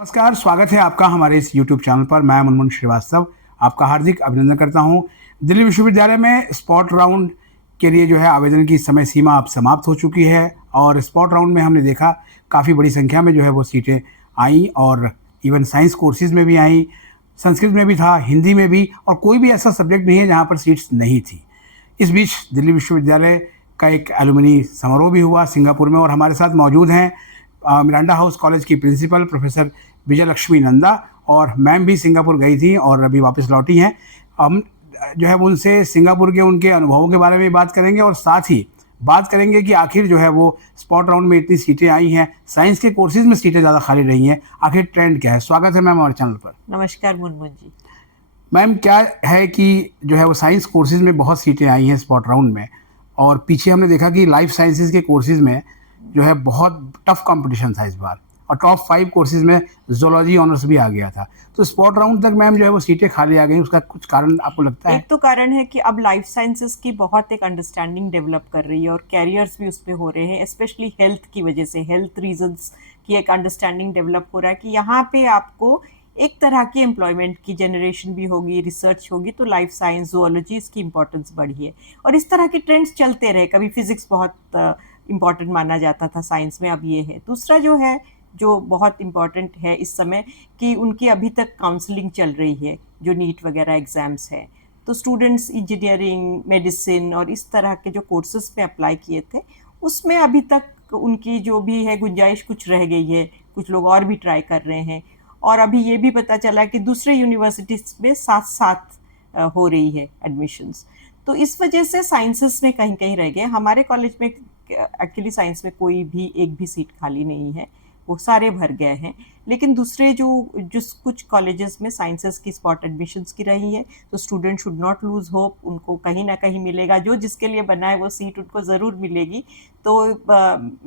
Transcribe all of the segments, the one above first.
नमस्कार, स्वागत है आपका हमारे इस YouTube चैनल पर। मैं मुनमुन श्रीवास्तव आपका हार्दिक अभिनंदन करता हूं। दिल्ली विश्वविद्यालय में स्पॉट राउंड के लिए जो है आवेदन की समय सीमा अब समाप्त हो चुकी है और स्पॉट राउंड में हमने देखा काफ़ी बड़ी संख्या में जो है वो सीटें आई और इवन साइंस कोर्सेज में भी आई, संस्कृत में भी था, हिंदी में भी, और कोई भी ऐसा सब्जेक्ट नहीं है जहाँ पर सीट्स नहीं थी। इस बीच दिल्ली विश्वविद्यालय का एक एलुमनी समारोह भी हुआ सिंगापुर में और हमारे साथ मौजूद हैं मिरांडा हाउस कॉलेज की प्रिंसिपल प्रोफेसर विजय लक्ष्मी नंदा, और मैम भी सिंगापुर गई थी और अभी वापस लौटी हैं। हम जो है उनसे सिंगापुर के उनके अनुभवों के बारे में बात करेंगे और साथ ही बात करेंगे कि आखिर जो है वो स्पॉट राउंड में इतनी सीटें आई हैं, साइंस के कोर्सेज में सीटें ज़्यादा खाली रही हैं, आखिर ट्रेंड क्या है। स्वागत है मैम हमारे चैनल पर। नमस्कार मुनमुन जी। मैम, क्या है कि जो है वो साइंस कोर्सेज में बहुत सीटें आई हैं स्पॉट राउंड में, और पीछे हमने देखा कि लाइफ साइंसेज के कोर्सेज में जो है बहुत टफ कंपटीशन था इस बार, और टॉप 5 कोर्सेज में जोलॉजी ऑनर्स भी आ गया था। तो स्पॉट राउंड तक मैम जो है वो सीटें खाली आ गई, उसका कुछ कारण आपको लगता है? एक तो कारण है कि अब लाइफ साइंसेस की बहुत एक अंडरस्टैंडिंग डेवलप कर रही है और कैरियर्स भी उसमें हो रहे हैं, स्पेशली हेल्थ की वजह से, हेल्थ रीजंस की एक अंडरस्टैंडिंग डेवलप हो रहा है कि यहाँ पे आपको एक तरह की एम्प्लॉयमेंट की जनरेशन भी होगी, रिसर्च होगी, तो लाइफ साइंस, जूलॉजी, इसकी इंपॉर्टेंस बढ़ी है। और इस तरह के ट्रेंड्स चलते रहे। कभी फिजिक्स बहुत इंपॉर्टेंट माना जाता था साइंस में, अब ये है। दूसरा जो है, जो बहुत इम्पॉर्टेंट है इस समय, कि उनकी अभी तक काउंसलिंग चल रही है, जो नीट वगैरह एग्ज़ाम्स हैं। तो स्टूडेंट्स इंजीनियरिंग, मेडिसिन और इस तरह के जो कोर्सेज पे अप्लाई किए थे, उसमें अभी तक उनकी जो भी है गुंजाइश कुछ रह गई है। कुछ लोग और भी ट्राई कर रहे हैं, और अभी ये भी पता चला कि दूसरे यूनिवर्सिटीज़ में साथ साथ हो रही है एडमिशन्स। तो इस वजह से साइंसेस में कहीं कहीं रह गए। हमारे कॉलेज में एक्चुअली साइंस में कोई भी एक भी सीट खाली नहीं है, वो सारे भर गए हैं। लेकिन दूसरे जो कुछ कॉलेजेस में साइंसेस की स्पॉट एडमिशन्स की रही है, तो student should not lose hope, उनको कहीं ना कहीं मिलेगा। जो जिसके लिए बना है वो सीट उनको ज़रूर मिलेगी। तो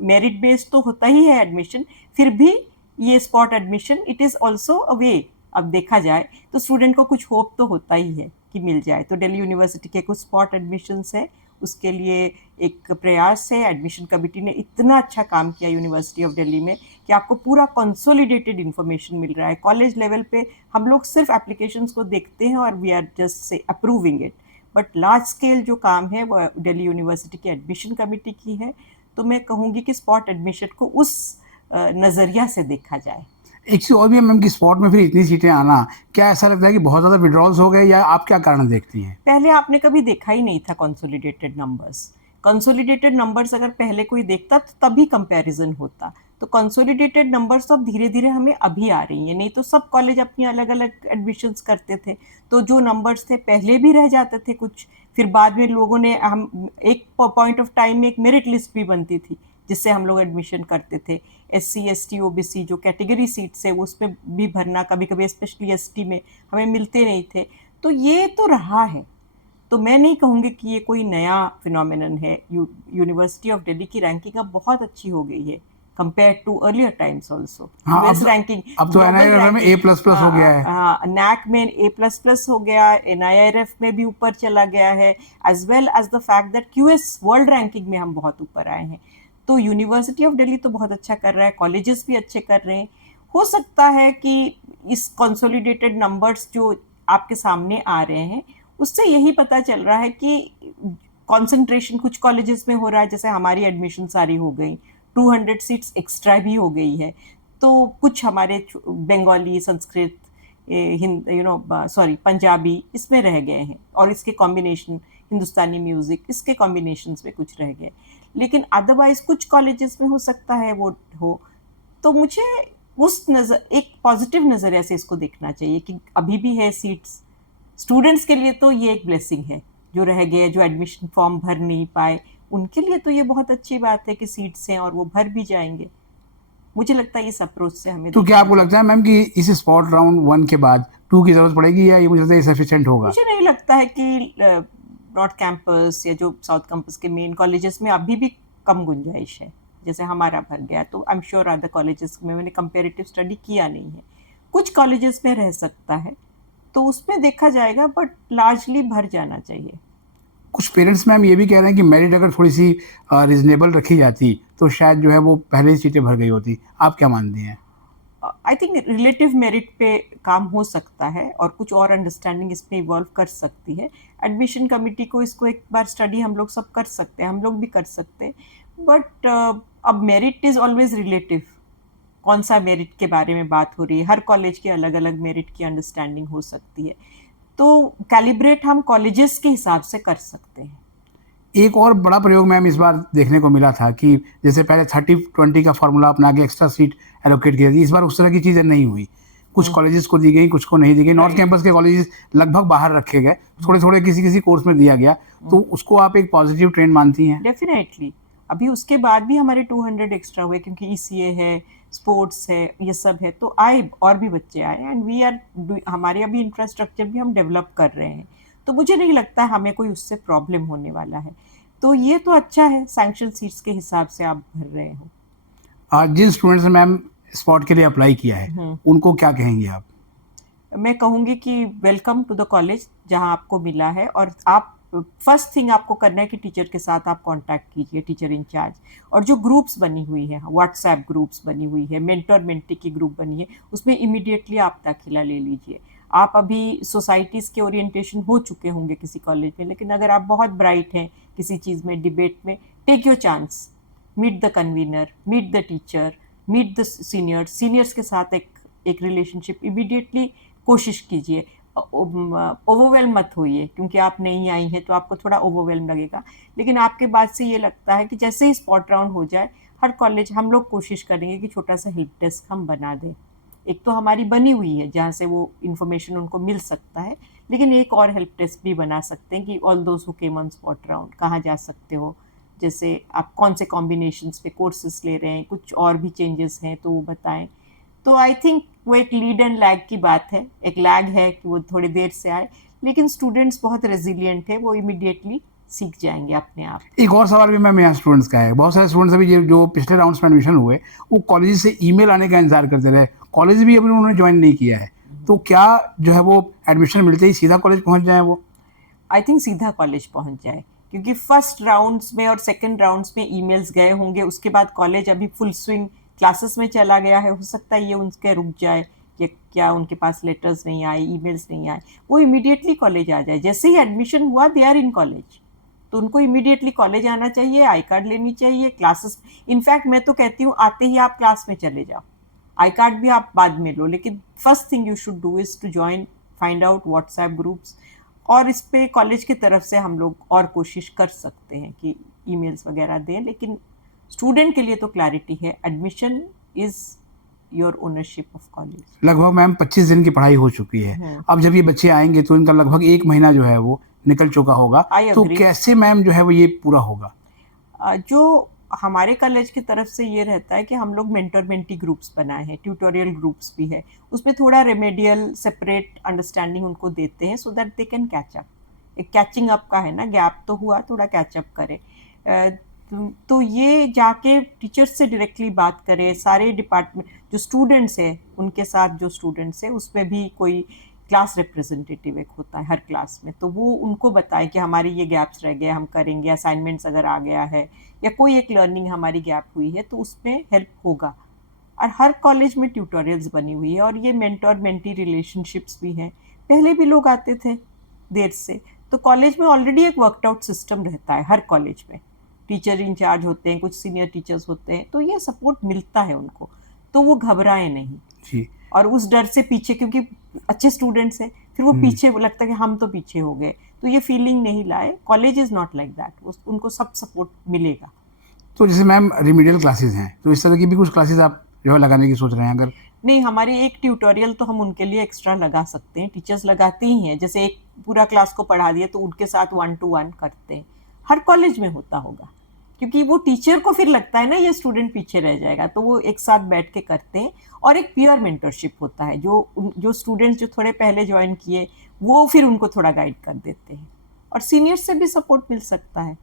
मेरिट बेस्ड तो होता ही है एडमिशन, फिर भी ये spot admission it is also a way. अब देखा जाए तो स्टूडेंट को कुछ होप तो होता ही है कि मिल जाए। तो दिल्ली यूनिवर्सिटी के कुछ स्पॉट एडमिशन्स है, उसके लिए एक प्रयास है। एडमिशन कमेटी ने इतना अच्छा काम किया यूनिवर्सिटी ऑफ दिल्ली में कि आपको पूरा कंसोलिडेटेड इन्फॉर्मेशन मिल रहा है। कॉलेज लेवल पे हम लोग सिर्फ एप्लीकेशंस को देखते हैं और वी आर जस्ट से approving it, but large scale जो काम है वो दिल्ली यूनिवर्सिटी की एडमिशन कमेटी की है। तो मैं कहूँगी कि स्पॉट एडमिशन को उस नज़रिया से देखा जाए। एक चीज़ और भी है मैम कि स्पॉट में फिर इतनी सीटें आना, क्या ऐसा लगता है कि बहुत ज़्यादा विड्रॉल्स हो गए, या आप क्या कारण देखती हैं? पहले आपने कभी देखा ही नहीं था कंसोलिडेटेड नंबर्स। कंसोलिडेटेड नंबर्स अगर पहले कोई देखता तो तभी कंपैरिजन होता। तो कंसोलिडेटेड नंबर्स तो अब धीरे धीरे हमें अभी आ रही हैं, नहीं तो सब कॉलेज अपनी अलग अलग एडमिशन्स करते थे, तो जो नंबर्स थे पहले भी रह जाते थे कुछ। फिर बाद में लोगों ने, हम एक पॉइंट ऑफ टाइम में एक मेरिट लिस्ट भी बनती थी जिससे हम लोग एडमिशन करते थे। SC ST OBC जो कैटेगरी सीट्स है उसमें भी भरना, कभी कभी स्पेशली ST में हमें मिलते नहीं थे। तो ये तो रहा है। तो मैं नहीं कहूँगी कि ये कोई नया फिनोमिनन है। यूनिवर्सिटी ऑफ दिल्ली की रैंकिंग अब बहुत अच्छी हो गई है compare to earlier times also. हाँ, यूएस रैंकिंग, अब तो NIRF में A++ हो गया है। हाँ, NAC में A++ हो गया, NIRF में भी ऊपर चला गया है, as well as the fact that QS world ranking में हम बहुत ऊपर आए हैं। तो यूनिवर्सिटी ऑफ दिल्ली तो बहुत अच्छा कर रहा है, कॉलेजेस भी अच्छे कर रहे हैं। हो सकता है कि इस कंसोलिडेटेड नंबर्स जो आपके सामने आ रहे हैं उससे यही पता चल रहा है कि कंसंट्रेशन कुछ कॉलेजेस में हो रहा है। जैसे हमारी एडमिशन सारी हो गई, 200 सीट्स एक्स्ट्रा भी हो गई है। तो कुछ हमारे बंगाली, संस्कृत, पंजाबी इसमें रह गए हैं, और इसके कॉम्बिनेशन, हिंदुस्तानी म्यूजिक, इसके कॉम्बिनेशंस में कुछ रह गए। लेकिन अदरवाइज कुछ कॉलेजेस में हो सकता है वो हो। तो मुझे उस नज़र, एक पॉजिटिव नज़रिया से इसको देखना चाहिए कि अभी भी है सीट्स। स्टूडेंट्स के लिए तो ये एक ब्लेसिंग है, जो रह गए, जो एडमिशन फॉर्म भर नहीं पाए, उनके लिए तो ये बहुत अच्छी बात है कि सीट्स हैं और वो भर भी जाएंगे। मुझे लगता है इस अप्रोच से हमें तो क्या आपको लगता है मैम कि इस स्पॉट राउंड 1 के बाद 2 की जरूरत पड़ेगी, या ये मुझे लगता है सफिशिएंट होगा? मुझे नहीं लगता है कि नॉर्थ कैंपस या जो साउथ कैंपस के मेन कॉलेजेस में अभी भी कम गुंजाइश है। जैसे हमारा भर गया, तो I am sure other colleges में, मैंने कंपेरेटिव स्टडी किया नहीं है, कुछ कॉलेजेस में रह सकता है, तो उसमें देखा जाएगा, बट लार्जली भर जाना चाहिए। कुछ पेरेंट्स मैम ये भी कह रहे हैं कि मेरिट अगर थोड़ी सी रीजनेबल रखी जाती तो शायद जो है वो पहले ही सीटें भर गई होती। आप क्या मानती हैं? आई थिंक रिलेटिव मेरिट पे काम हो सकता है और कुछ और अंडरस्टैंडिंग इसमें इवॉल्व कर सकती है। एडमिशन कमिटी को इसको एक बार स्टडी हम लोग सब कर सकते हैं, हम लोग भी कर सकते हैं, बट अब मेरिट इज़ ऑलवेज रिलेटिव। कौन सा मेरिट के बारे में बात हो रही है, हर कॉलेज की अलग अलग मेरिट की अंडरस्टैंडिंग हो सकती है, तो कैलिब्रेट हम कॉलेजेस के हिसाब से कर सकते हैं। एक और बड़ा प्रयोग मैम इस बार देखने को मिला था कि जैसे पहले 30-20 का फॉर्मूला अपना के एक्स्ट्रा सीट एलोकेट की थी, इस बार उस तरह की चीज़ें नहीं हुई। कुछ कॉलेजेस को दी गई, कुछ को नहीं दी गई। नॉर्थ कैंपस के कॉलेजेस लगभग बाहर रखे गए, थोड़े थोड़े किसी किसी कोर्स में दिया गया, तो उसको आप एक पॉजिटिव ट्रेंड मानती हैं? डेफिनेटली। अभी उसके बाद भी हमारे 200 एक्स्ट्रा हुए क्योंकि ईसीए है, स्पोर्ट्स है, ये सब है, तो आए और भी बच्चे आए एंड वी आर हमारे अभी इंफ्रास्ट्रक्चर भी हम डेवलप कर रहे हैं, तो मुझे नहीं लगता हमें कोई उससे प्रॉब्लम होने वाला है। तो ये तो अच्छा है, सैंक्शन सीट्स के हिसाब से आप भर रहे हो। आज जिन स्टूडेंट्स ने मैम स्पॉट के लिए अप्लाई किया है, उनको क्या कहेंगे आप? मैं कहूँगी कि वेलकम टू द कॉलेज जहाँ आपको मिला है, और आप फर्स्ट थिंग आपको करना है कि टीचर के साथ आप कांटेक्ट कीजिए, टीचर इंचार्ज, और जो ग्रुप्स बनी हुई है, व्हाट्सएप ग्रुप्स बनी हुई है, मेंटर मेंटी की ग्रुप बनी है, उसमें इमीडिएटली आप दाखिला ले लीजिए। आप अभी सोसाइटीज़ के ओरिएंटेशन हो चुके होंगे किसी कॉलेज में, लेकिन अगर आप बहुत ब्राइट हैं किसी चीज़ में, डिबेट में, take your chance, meet the convener, meet the teacher, meet the seniors के साथ एक रिलेशनशिप इमीडिएटली कोशिश कीजिए। ओवरवेल्म मत होइए, क्योंकि आप नई आई हैं तो आपको थोड़ा ओवरवेल्म लगेगा, लेकिन आपके बाद से ये लगता है कि जैसे ही स्पॉट राउंड हो जाए, हर कॉलेज हम लोग कोशिश करेंगे कि छोटा सा हेल्प डेस्क हम बना दें। एक तो हमारी बनी हुई है जहाँ से वो इन्फॉर्मेशन उनको मिल सकता है, लेकिन एक और हेल्प डेस्क भी बना सकते हैं कि all those who came on spot round कहाँ जा सकते हो, जैसे आप कौन से कॉम्बिनेशंस पे कोर्सेज ले रहे हैं, कुछ और भी चेंजेस हैं तो वो बताएं। तो आई थिंक वो एक लीड एंड लैग की बात है, एक लैग है कि वो थोड़ी देर से आए, लेकिन स्टूडेंट्स बहुत रेजिलिएंट है, वो इमिडिएटली सीख जाएंगे अपने आप। एक और सवाल भी मैम यहाँ स्टूडेंट्स का है। बहुत सारे स्टूडेंट्स अभी जो पिछले राउंड्स में एडमिशन हुए, वो कॉलेज से ईमेल आने का इंतजार करते रहे, कॉलेज भी अभी उन्होंने ज्वाइन नहीं किया है, तो क्या जो है वो एडमिशन मिलते ही सीधा कॉलेज पहुँच जाए वो? आई थिंक सीधा कॉलेज पहुंच जाए, क्योंकि फर्स्ट राउंड्स में और सेकंड राउंड्स में ईमेल्स गए होंगे, उसके बाद कॉलेज अभी फुल स्विंग क्लासेस में चला गया है, हो सकता है ये उनके रुक जाए कि क्या उनके पास लेटर्स नहीं आए, ईमेल्स नहीं आए, वो इमीडिएटली कॉलेज आ जाए। जैसे ही एडमिशन हुआ दे आर इन कॉलेज, तो उनको इमीडिएटली कॉलेज आना चाहिए, आई कार्ड लेनी चाहिए, क्लासेस, इनफैक्ट मैं तो कहती हूँ आते ही आप क्लास में चले जाओ, आई कार्ड भी आप बाद में लो, लेकिन first thing you should do is to join, find out WhatsApp groups, और इस पे कॉलेज की तरफ से हम लोग और कोशिश कर सकते हैं कि ईमेल्स वगैरह दें, लेकिन स्टूडेंट के लिए तो क्लैरिटी है, admission is your ownership of college. लगभग मैम 25 दिन की पढ़ाई हो चुकी है, अब जब ये बच्चे आएंगे तो इनका लगभग 1 महीना जो है वो निकल चुका होगा, तो कैसे मैम जो है वो ये पूरा होगा? जो हमारे कॉलेज की तरफ से ये रहता है कि हम लोग मेंटर मेंटी ग्रुप्स बनाए हैं, ट्यूटोरियल ग्रुप्स भी है, उसमें थोड़ा रेमेडियल सेपरेट अंडरस्टैंडिंग उनको देते हैं so that they can catch up. एक कैचिंग अप का है ना, गैप तो हुआ, थोड़ा कैचअप करे। तो ये जाके टीचर्स से डायरेक्टली बात करें, सारे डिपार्टमेंट जो स्टूडेंट्स हैं उनके साथ, जो स्टूडेंट्स हैं उसमें भी कोई क्लास रिप्रेजेंटेटिव एक होता है हर क्लास में, तो वो उनको बताए कि हमारे ये गैप्स रह गए, हम करेंगे, असाइनमेंट्स अगर आ गया है या कोई एक लर्निंग हमारी गैप हुई है तो उसमें हेल्प होगा। और हर कॉलेज में ट्यूटोरियल्स बनी हुई है, और ये मेंटर मेंटी रिलेशनशिप्स भी हैं, पहले भी लोग आते थे देर से, तो कॉलेज में ऑलरेडी एक वर्कड आउट सिस्टम रहता है, हर कॉलेज में टीचर इंचार्ज होते हैं, कुछ सीनियर टीचर्स होते हैं, तो ये सपोर्ट मिलता है उनको, तो वो घबराए नहीं जी। और उस डर से पीछे, क्योंकि अच्छे स्टूडेंट्स हैं, फिर वो पीछे लगता है कि हम तो पीछे हो गए, तो ये फीलिंग नहीं लाए। College is not like that, उनको सब सपोर्ट मिलेगा। तो जैसे मैम रिमीडियल क्लासेस हैं, तो इस तरह की भी कुछ क्लासेस आप जो है लगाने की सोच रहे हैं? अगर नहीं, हमारी एक ट्यूटोरियल तो हम उनके लिए एक्स्ट्रा लगा सकते हैं, टीचर्स लगाते ही हैं, जैसे एक पूरा क्लास को पढ़ा दिया तो उनके साथ 1-to-1 करते हैं, हर कॉलेज में होता होगा, क्योंकि वो टीचर को फिर लगता है ना ये स्टूडेंट पीछे रह जाएगा, तो वो एक साथ बैठ के करते हैं। और एक पीयर मेंटरशिप होता है, जो स्टूडेंट्स जो थोड़े पहले ज्वाइन किए वो फिर उनको थोड़ा गाइड कर देते हैं, और सीनियर्स से भी सपोर्ट मिल सकता है।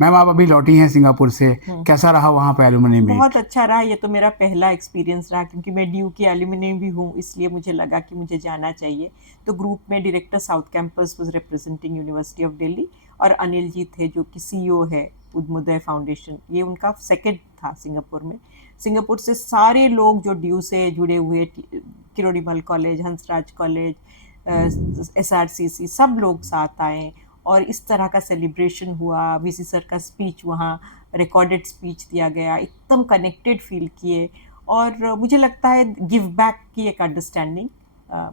मैम आप अभी लौटी हैं सिंगापुर से, कैसा रहा वहाँ पे एलुमनी मीट? बहुत अच्छा रहा, ये तो मेरा पहला एक्सपीरियंस रहा, क्योंकि मैं ड्यू की एलुमनी भी हूँ, इसलिए मुझे लगा कि मुझे जाना चाहिए। तो ग्रुप में director south campus was representing university of Delhi, और अनिल जी थे जो कि CEO है उदमुदय फाउंडेशन, ये उनका सेकेंड था सिंगापुर में। सिंगापुर से सारे लोग जो ड्यू से जुड़े हुए, Kirori Mal college, Hansraj college, SRCC, सब लोग साथ आए और इस तरह का सेलिब्रेशन हुआ। वीसी सर का स्पीच वहाँ रिकॉर्डेड स्पीच दिया गया, एकदम कनेक्टेड फील किए। और मुझे लगता है गिव बैक की एक अंडरस्टैंडिंग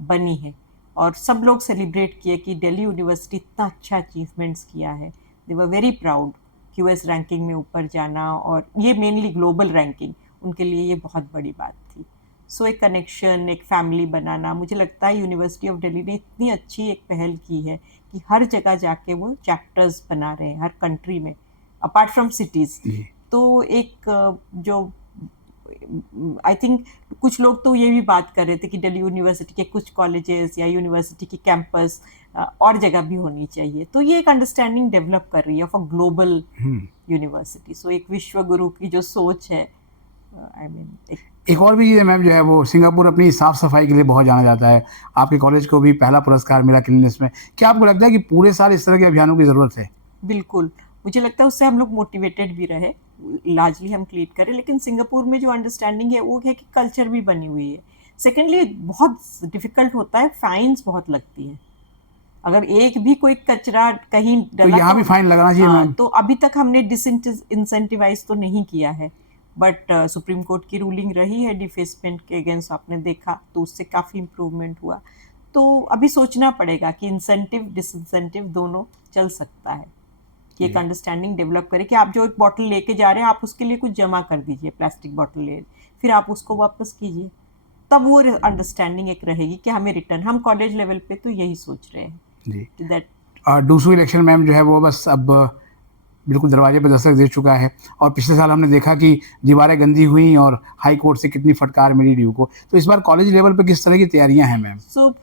बनी है और सब लोग सेलिब्रेट किए कि दिल्ली यूनिवर्सिटी इतना अच्छा अचीवमेंट्स किया है। They were very proud QS ranking में ऊपर जाना, और ये मेनली ग्लोबल रैंकिंग उनके लिए ये बहुत बड़ी बात थी। सो एक कनेक्शन, एक फैमिली बनाना, मुझे लगता है यूनिवर्सिटी ऑफ दिल्ली ने इतनी अच्छी एक पहल की है कि हर जगह जाके वो चैप्टर्स बना रहे हैं, हर कंट्री में, अपार्ट फ्रॉम सिटीज़। तो एक जो आई थिंक कुछ लोग तो ये भी बात कर रहे थे कि दिल्ली यूनिवर्सिटी के कुछ कॉलेजेस या यूनिवर्सिटी की कैंपस और जगह भी होनी चाहिए। तो ये एक अंडरस्टैंडिंग डेवलप कर रही है फॉर ग्लोबल यूनिवर्सिटी। सो एक विश्व गुरु की जो सोच है, आई मीन एक और भी चीज़ है मैम, जो है वो सिंगापुर अपनी साफ सफाई के लिए बहुत जाना जाता है। आपके कॉलेज को भी पहला पुरस्कार मिला क्लीननेस में। क्या आपको लगता है कि पूरे साल इस तरह के अभियानों की ज़रूरत है? बिल्कुल, मुझे लगता है उससे हम लोग मोटिवेटेड भी रहे, लार्जली हम क्रिएट करें। लेकिन सिंगापुर में जो अंडरस्टैंडिंग है वो है कि कल्चर भी बनी हुई है। सेकेंडली बहुत डिफिकल्ट होता है, फाइन्स बहुत लगती है। अगर एक भी कोई कचरा कहीं तो डला यहाँ भी फाइन लगाना चाहिए मैम। तो अभी तक हमने डिसइंसेंटिवाइज तो नहीं किया है, बट सुप्रीम कोर्ट की रूलिंग रही है डिफेसमेंट के अगेंस्ट, आपने देखा, तो उससे काफ़ी इम्प्रूवमेंट हुआ। तो अभी सोचना पड़ेगा कि इंसेंटिव डिसइंसेंटिव दोनों चल सकता है, कि एक अंडरस्टैंडिंग डेवलप करें कि आप जो एक बॉटल लेके जा रहे हैं, आप उसके लिए कुछ जमा कर दीजिए, प्लास्टिक बॉटल ले, फिर आप उसको वापस कीजिए। तब वो अंडरस्टैंडिंग एक रहेगी कि हमें रिटर्न, हम कॉलेज लेवल पे तो यही सोच रहे हैं जी। कि दैट डूसू इलेक्शन मैम जो है वो बस अब बिल्कुल दरवाजे पर दस्तक दे चुका है। और पिछले साल हमने देखा कि दीवारें गंदी हुई और हाई कोर्ट से कितनी फटकार मिली ड्यू को। तो इस बार कॉलेज लेवल पे किस तरह की तैयारियां हैं ma'am? So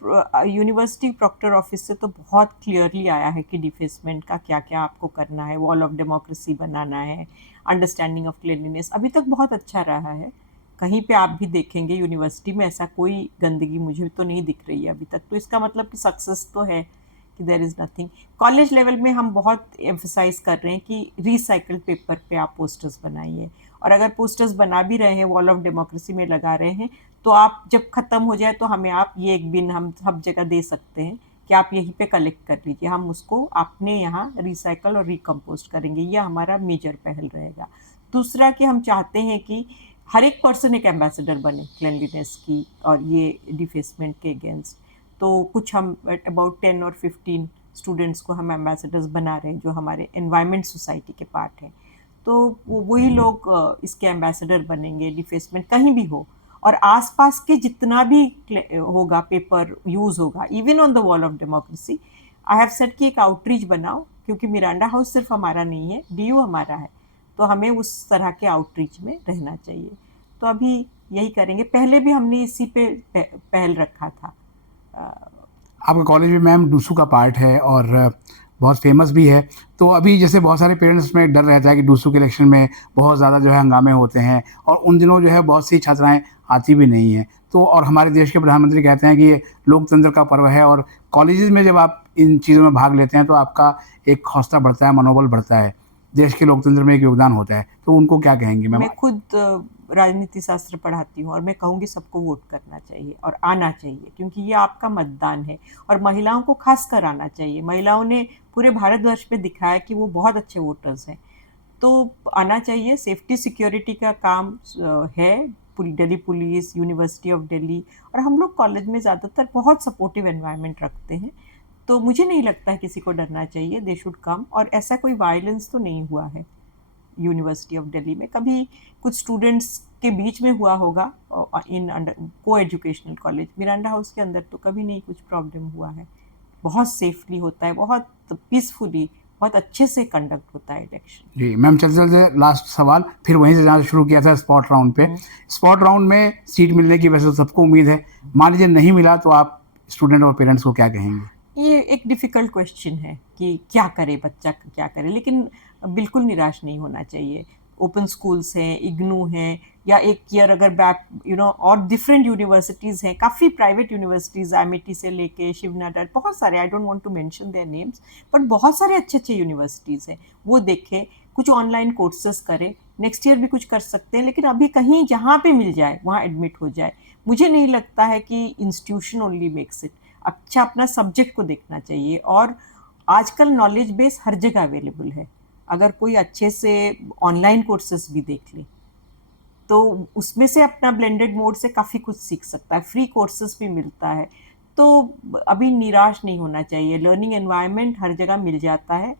university proctor office से तो बहुत क्लियरली आया है कि डिफेसमेंट का क्या क्या आपको करना है, वॉल ऑफ डेमोक्रेसी बनाना है, अंडरस्टैंडिंग ऑफ क्लीनलीनेस अभी तक बहुत अच्छा रहा है। कहीं पे आप भी देखेंगे यूनिवर्सिटी में ऐसा कोई गंदगी मुझे तो नहीं दिख रही है अभी तक, तो इसका मतलब कि सक्सेस तो है कि there is nothing. College level में हम बहुत एम्फसाइज कर रहे हैं कि रिसाइकल्ड पेपर पे आप पोस्टर्स बनाइए, और अगर पोस्टर्स बना भी रहे हैं, वॉल ऑफ डेमोक्रेसी में लगा रहे हैं, तो आप जब ख़त्म हो जाए तो हमें आप ये एक बिन हम सब जगह दे सकते हैं कि आप यहीं पे कलेक्ट कर लीजिए, हम उसको अपने यहाँ रिसाइकल और रिकम्पोस्ट करेंगे। ये हमारा मेजर पहल रहेगा। दूसरा कि हम चाहते हैं कि हर एक पर्सन एक एम्बेसडर बने क्लिनलीनेस की और ये डिफेसमेंट के अगेंस्ट। तो कुछ हम अबाउट 10 और 15 स्टूडेंट्स को हम एम्बेसडर्स बना रहे हैं जो हमारे एनवायरनमेंट सोसाइटी के पार्ट हैं। तो वही लोग इसके एम्बेसडर बनेंगे, डिफेसमेंट कहीं भी हो, और आसपास के जितना भी होगा पेपर यूज़ होगा, even on the wall of democracy, I have said कि एक आउटरीच बनाओ, क्योंकि मिरांडा हाउस सिर्फ हमारा नहीं है, DU हमारा है, तो हमें उस तरह के आउटरीच में रहना चाहिए। तो अभी यही करेंगे, पहले भी हमने इसी पे पहल रखा था। आपका कॉलेज भी मैम डूसू का पार्ट है और बहुत फेमस भी है। तो अभी जैसे बहुत सारे पेरेंट्स में डर रहता है कि डूसू के इलेक्शन में बहुत ज़्यादा जो है हंगामे होते हैं, और उन दिनों जो है बहुत सी छात्राएं आती भी नहीं हैं। तो और हमारे देश के प्रधानमंत्री कहते हैं कि ये लोकतंत्र का पर्व है, और कॉलेजेस में जब आप इन चीज़ों में भाग लेते हैं तो आपका एक हौसला बढ़ता है, मनोबल बढ़ता है, देश के लोकतंत्र में एक योगदान होता है। तो उनको क्या कहेंगे मैम? मैं खुद राजनीति शास्त्र पढ़ाती हूँ और मैं कहूँगी सबको वोट करना चाहिए और आना चाहिए, क्योंकि ये आपका मतदान है, और महिलाओं को खास कर आना चाहिए। महिलाओं ने पूरे भारतवर्ष में दिखाया कि वो बहुत अच्छे वोटर्स हैं, तो आना चाहिए। सेफ्टी सिक्योरिटी का काम है Delhi police, university of Delhi, और हम लोग कॉलेज में ज़्यादातर बहुत सपोर्टिव एनवायरनमेंट रखते हैं, तो मुझे नहीं लगता है किसी को डरना चाहिए। दे शुड कम, और ऐसा कोई वायलेंस तो नहीं हुआ है यूनिवर्सिटी ऑफ दिल्ली में। कभी कुछ स्टूडेंट्स के बीच में हुआ होगा इन अंडर को एजुकेशनल कॉलेज, मिरांडा हाउस के अंदर तो कभी नहीं कुछ प्रॉब्लम हुआ है। बहुत सेफली होता है, बहुत पीसफुली, बहुत अच्छे से कंडक्ट होता है इलेक्शन। जी मैम, चलते चलते लास्ट सवाल, फिर वहीं से जहाँ शुरू किया था स्पॉट राउंड पे, स्पॉट राउंड में सीट मिलने की वैसे तो सबको उम्मीद है, मान लीजिए नहीं मिला तो आप स्टूडेंट और पेरेंट्स को क्या कहेंगे? ये एक डिफ़िकल्ट क्वेश्चन है कि क्या करे बच्चा, क्या करे, लेकिन बिल्कुल निराश नहीं होना चाहिए। ओपन स्कूल्स हैं, इग्नू हैं, या एक ईयर अगर बैक और डिफरेंट यूनिवर्सिटीज़ हैं, काफ़ी प्राइवेट यूनिवर्सिटीज़, एमिटी से लेके शिवनाडा, बहुत सारे, I don't want to mention their names, but बहुत सारे अच्छे अच्छे यूनिवर्सिटीज़ हैं, वो देखें। कुछ ऑनलाइन कोर्सेज करें, नेक्स्ट ईयर भी कुछ कर सकते हैं, लेकिन अभी कहीं जहाँ पे मिल जाए वहाँ एडमिट हो जाए। मुझे नहीं लगता है कि इंस्टीट्यूशन ओनली मेक्स इट। अच्छा अपना सब्जेक्ट को देखना चाहिए, और आजकल नॉलेज बेस हर जगह अवेलेबल है। अगर कोई अच्छे से ऑनलाइन कोर्सेज भी देख ले तो उसमें से अपना ब्लेंडेड मोड से काफ़ी कुछ सीख सकता है, फ्री कोर्सेज भी मिलता है। तो अभी निराश नहीं होना चाहिए, लर्निंग एनवायरनमेंट हर जगह मिल जाता है।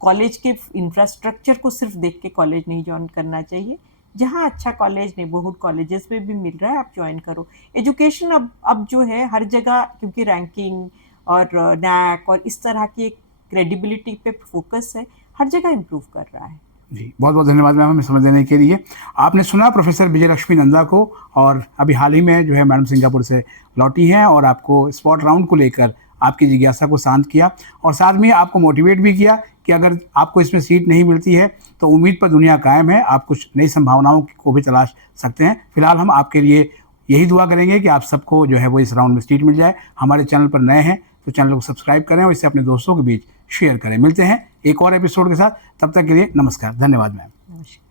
कॉलेज के इंफ्रास्ट्रक्चर को सिर्फ देख के कॉलेज नहीं ज्वाइन करना चाहिए, जहाँ अच्छा कॉलेज नेबरहुड कॉलेजेस में भी मिल रहा है आप ज्वाइन करो। एजुकेशन अब जो है हर जगह, क्योंकि रैंकिंग और नैक और इस तरह की क्रेडिबिलिटी पे फोकस है, हर जगह इम्प्रूव कर रहा है। जी, बहुत बहुत धन्यवाद मैम हमें समझ देने के लिए। आपने सुना प्रोफेसर विजय लक्ष्मी नंदा को, और अभी हाल ही में जो है मैडम सिंगापुर से लौटी हैं और आपको स्पॉट राउंड को लेकर आपकी जिज्ञासा को शांत किया, और साथ में आपको मोटिवेट भी किया कि अगर आपको इसमें सीट नहीं मिलती है तो उम्मीद पर दुनिया कायम है, आप कुछ नई संभावनाओं को भी तलाश सकते हैं। फिलहाल हम आपके लिए यही दुआ करेंगे कि आप सबको जो है वो इस राउंड में सीट मिल जाए। हमारे चैनल पर नए हैं तो चैनल को सब्सक्राइब करें और इसे अपने दोस्तों के बीच शेयर करें। मिलते हैं एक और एपिसोड के साथ, तब तक के लिए नमस्कार, धन्यवाद मैम। नमस्कार।